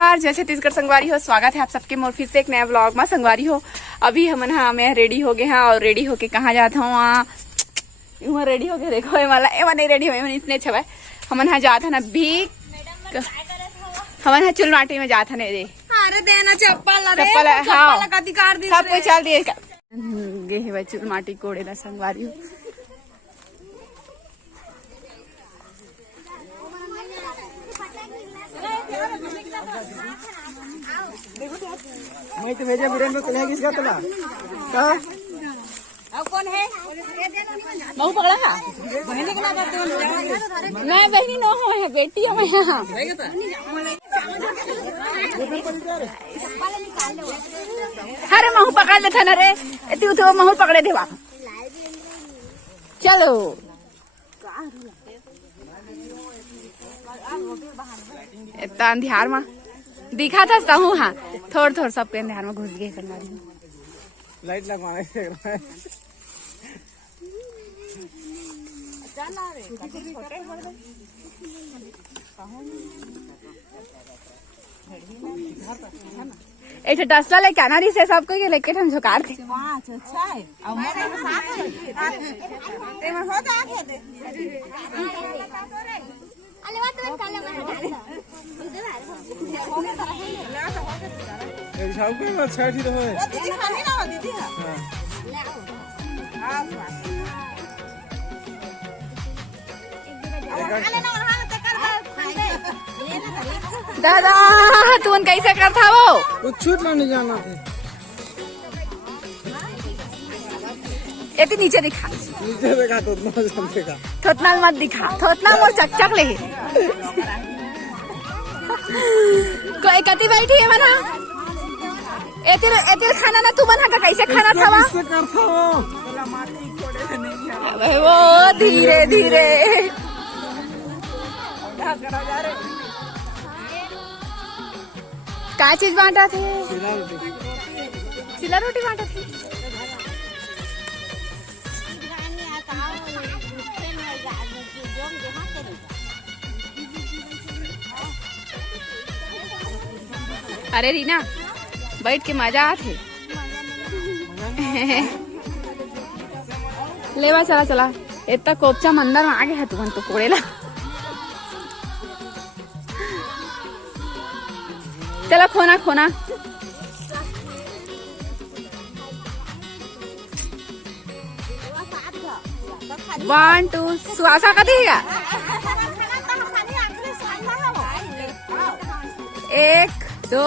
जय छत्तीसगढ़ संगवारी हो। स्वागत है आप सबके मोर फिर से एक नया व्लॉग में। संगवारी हो अभी हमन मैं रेडी हो गए हैं और रेडी होके कहाँ जाता हूँ वहाँ रेडी होके देखो वाला एवं नहीं रेडी हुए इसने छवा हमन यहाँ जाता ना भी हमन चुलमाटी में जाता नहीं रे अरे देना चप्पल चप्पल हाँ सब कुछ चल दिए गे है चुलमाटी कोड़े ला संगवारी हो। मैं तो भेजा बिरन में कन्या किसका तला का अब कौन है महू पकड़ा था बहनी के ना करते मैं बहनी न हो है बेटी है मैं यहाँ अरे महू पकड़ लेता ना रे तू तो महू पकड़े देवा चलो इतना अंधियार में दिखा था सहू हाँ थोड़ थोड़ सबके अंधियार में घुस गए संगवारी लाइट लगवाने एक डस्ला लेके आना रही से सबको ये लेके हम झुकार थे अच्छा है और मेरे साथ है हो जाके दे अरे बात में काले में एक साहब को ना छठी तो है दीदी खाने ना दीदी हां दादा तू कैसे करता वो कुछ छूट नहीं जाना थे ये नीचे दिखा नीचे देखा तो उतना समझे का थोतना मत दिखा थोतना मोर चकचक ले कोई कति बैठी है मना एते खाना ना तू बना का कैसे खाना खावा किससे करता वो धीरे धीरे क्या चीज बांटा थे चिल्ला रोटी बांटा थे अरे रीना बैठ के मजा आते लेवा चला चला इतना कोपचा मंदिर में आ गया है तुमन तो कोड़ेला चला खोना खोना वन टू सुहासा का देगा 1 2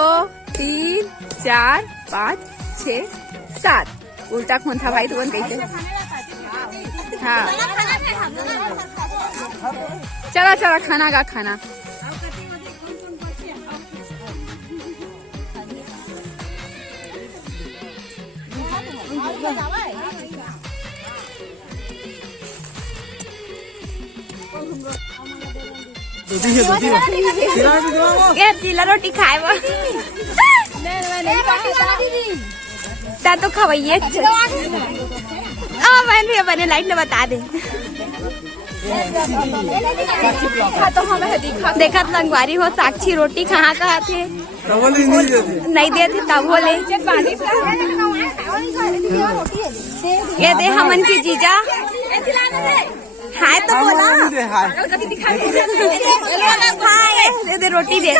3 4 5 6 7 उल्टा खून था भाई तुम कैसे हाँ चला चला खाना का खाना चिल्ला रोटी खाए वो तो खवाइए मैंने भी अपने लाइट ने बता दे तो हमें देखा संगवारी हो साक्षी रोटी कहाँ कहाँ थे नहीं देते तब बोले ये दे हमन की जीजा हाय तो बोला दे दे रोटी दे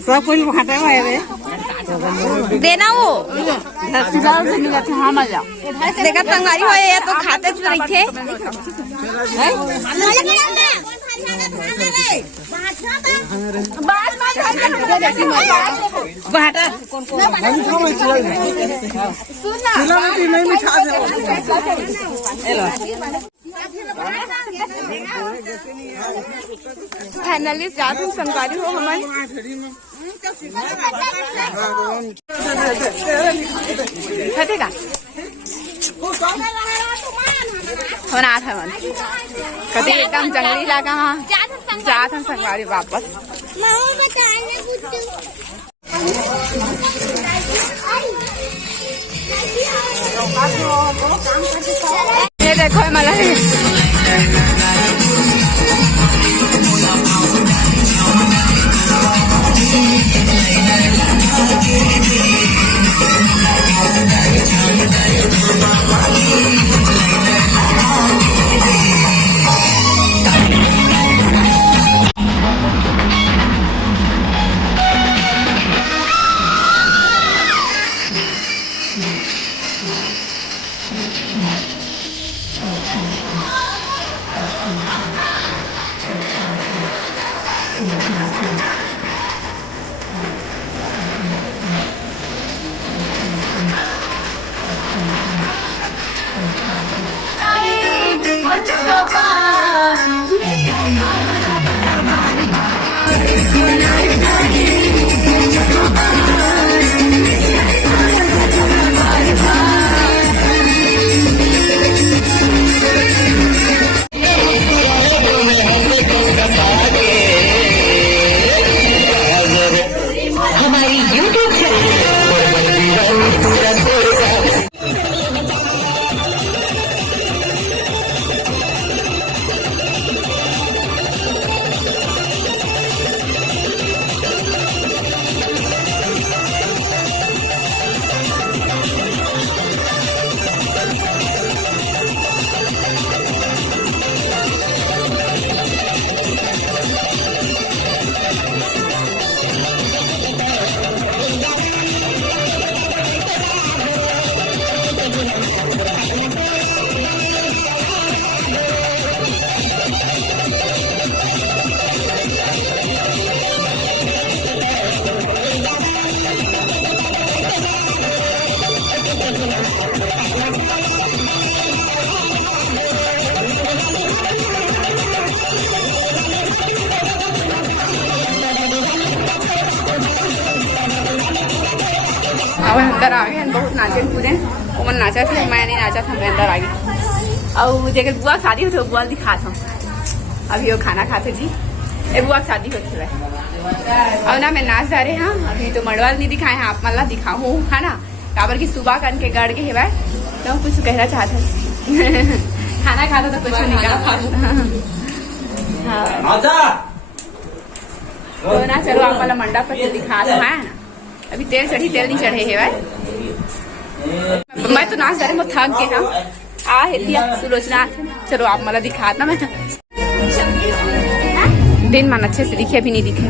सब कुछ घाटे में है देना वो देखा संगवारी हो या तो खाते रही थे फाइनली जाते संगवारी हो हमारे फटेगा होना था मन कभी एकदम जंगली इलाका में जाते संगवारी वापस ये देखो मला अब अंदर आ गए, बहुत नाचे कूदे। वो नाचा थे, मैं नहीं नाचा था, मैं अंदर आ गई। और जगह बुआ की शादी होती बुआ दिखा था। अभी वो खाना खाते जी, ए बुआ की शादी होती है। और ना मैं नाच जा रहे हैं। अभी तो मड़वाल नहीं दिखाए हैं, आप मल्ला दिखाऊँ है ना। काबर की सुबह कन के गड़ के है तो कुछ कहना चाहता खाना खाता तो कुछ नहीं कहा। तो ना चलो आप वाला मंडप पर दिखा दो है ना। अभी तेल चढ़ी, तेल नहीं चढ़े है भाई। मैं तो नाच जा रही, मैं थक के आ हेतिया सुलोचना। चलो आप मला दिखा ना। मैं दिन मन अच्छे से दिखे भी नहीं दिखे।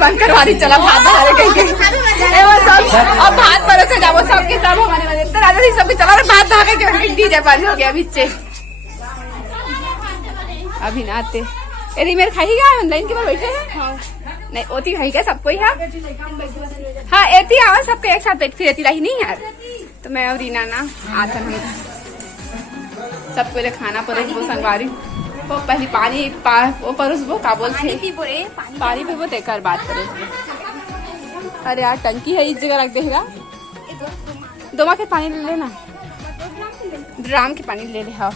बंद करवा रही। चला भात बना कहीं सब अब भात परोसे जाओ सबके सब हमारे वाले तो राजा जी सबके चला भात धागे के डीजे पानी हो गया बीच अभी ना आते। अरे मेरे खाई क्या ऑनलाइन के पर बैठे हैं नहीं ओती खाई क्या सबको ही हाँ एती आवाज सबको एक साथ बैठ फिर एती रही नहीं यार। तो मैं और रीना ना आता नहीं सबको पहले खाना परोस वो संगवारी वो पहले पानी वो परोस वो का बोलते पानी पे वो देकर बात करो। अरे यार टंकी है इस जगह रख देगा दोमा के पानी ले लेना ड्राम के पानी ले ले। हाँ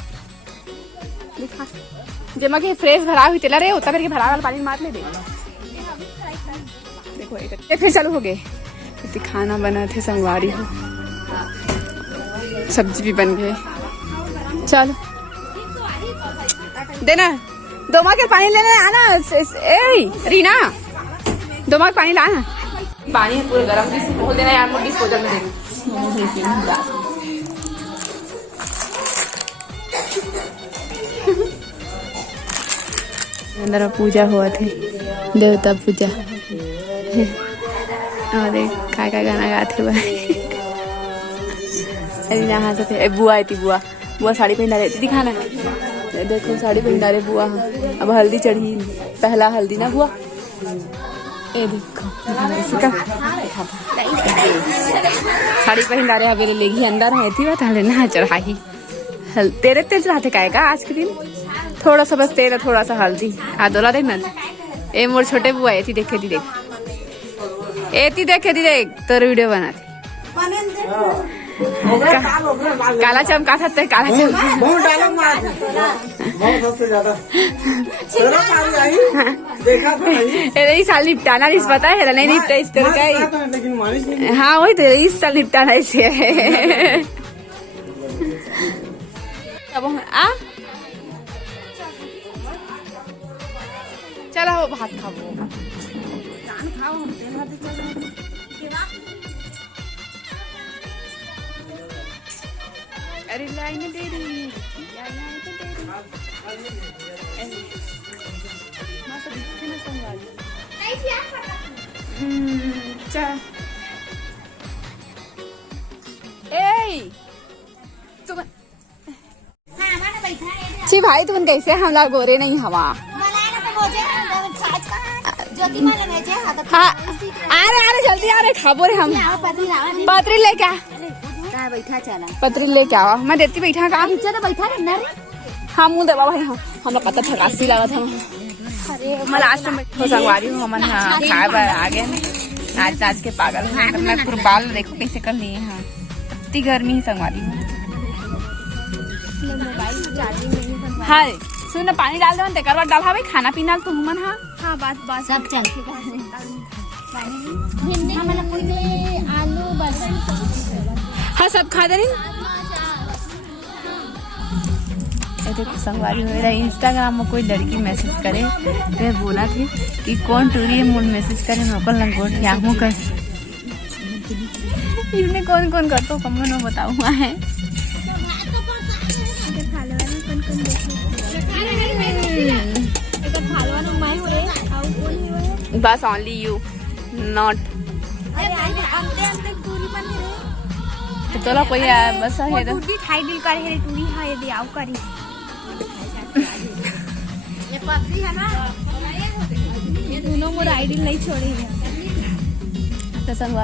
दिखा जमा के फ्रेश भरा हुई तेला रे होता करके भरा वाला पानी मार ले दे। देखो एक फिर चालू हो गए। खाना बना थे संगवारी हो सब्जी भी बन गए। चलो देना दोमा के पानी लेने आना ए रीना दोमा के पानी लाना पानी पूरे गर्म भी खोल देना यार मोटी डिस्पोजल में देना। अंदर पूजा हुआ थे देवता पूजा और काय काय गाना गाते हुए रीना हंस थे। बुआ आई थी बुआ बुआ साड़ी पहना रही थी दिखाना देखो साड़ी पहना रहे बुआ। अब हल्दी चढ़ी पहला हल्दी ना बुआ ये देखो इसका साड़ी पहन रहे हैं मेरे लेगी अंदर है थी बात हले ना चढ़ाई तेरे तेल चढ़ाते का आज के दिन थोड़ा सा बस तेल थोड़ा सा हल्दी आदोला देख ना ए मोर छोटे बुआ थी देखे थी देख एती देखे थी देख तोर वीडियो बना थी काला चमका सकते काला चमका बहुत डायलॉग मारा बहुत सबसे ज्यादा शर्म आ रही देखा तो नहीं इस साल निपटाना इस पता है नहीं निपटा इस तरह का ही लेकिन मालिश नहीं हाँ वही तो इस साल निपटाना इसे अब आ चलो वो भात खाओ अरे लाइन दे रही छी भाई तुम कैसे हम लोग गोरे नहीं हवा हाँ अरे जल्दी आ रहे खाबो रे हम पत्री लेके आ बैठा चला पत्री लेके आओ मैं देती बैठा का नीचे तो बैठा रहना रे हाँ मुँह देवा भाई हम लोग पता ठगासी लगा था मैं लास्ट में हो संगवारी हूँ हमन हाँ खाए पर आ गए नाच नाच के पागल मैं पूरा बाल देखो कैसे कर लिए हाँ इतनी गर्मी ही संगवारी हूँ हाँ सुन ना पानी डाल दे तेकर बाद डाल भाई खाना पीना तो मन हाँ हाँ बात सब चल भिंडी मतलब कोई आलू बसन हाँ सब खा दे रही संगवारी हो रहा है इंस्टाग्राम में कोई लड़की मैसेज करे तो बोला थी कि कौन टूरी है मुझे मैसेज करे नौकर लंगोट क्या हूँ कर इसमें कौन कौन कर तो कम न बताऊँ है बस ओनली यू नॉट तो तोला कोई बस है तो टूरी खाई दिल करे है टूरी है यदि आउ करी ये पत्ती है ना ये दोनों मोर आइडियल नहीं छोड़ी है तो संगवारी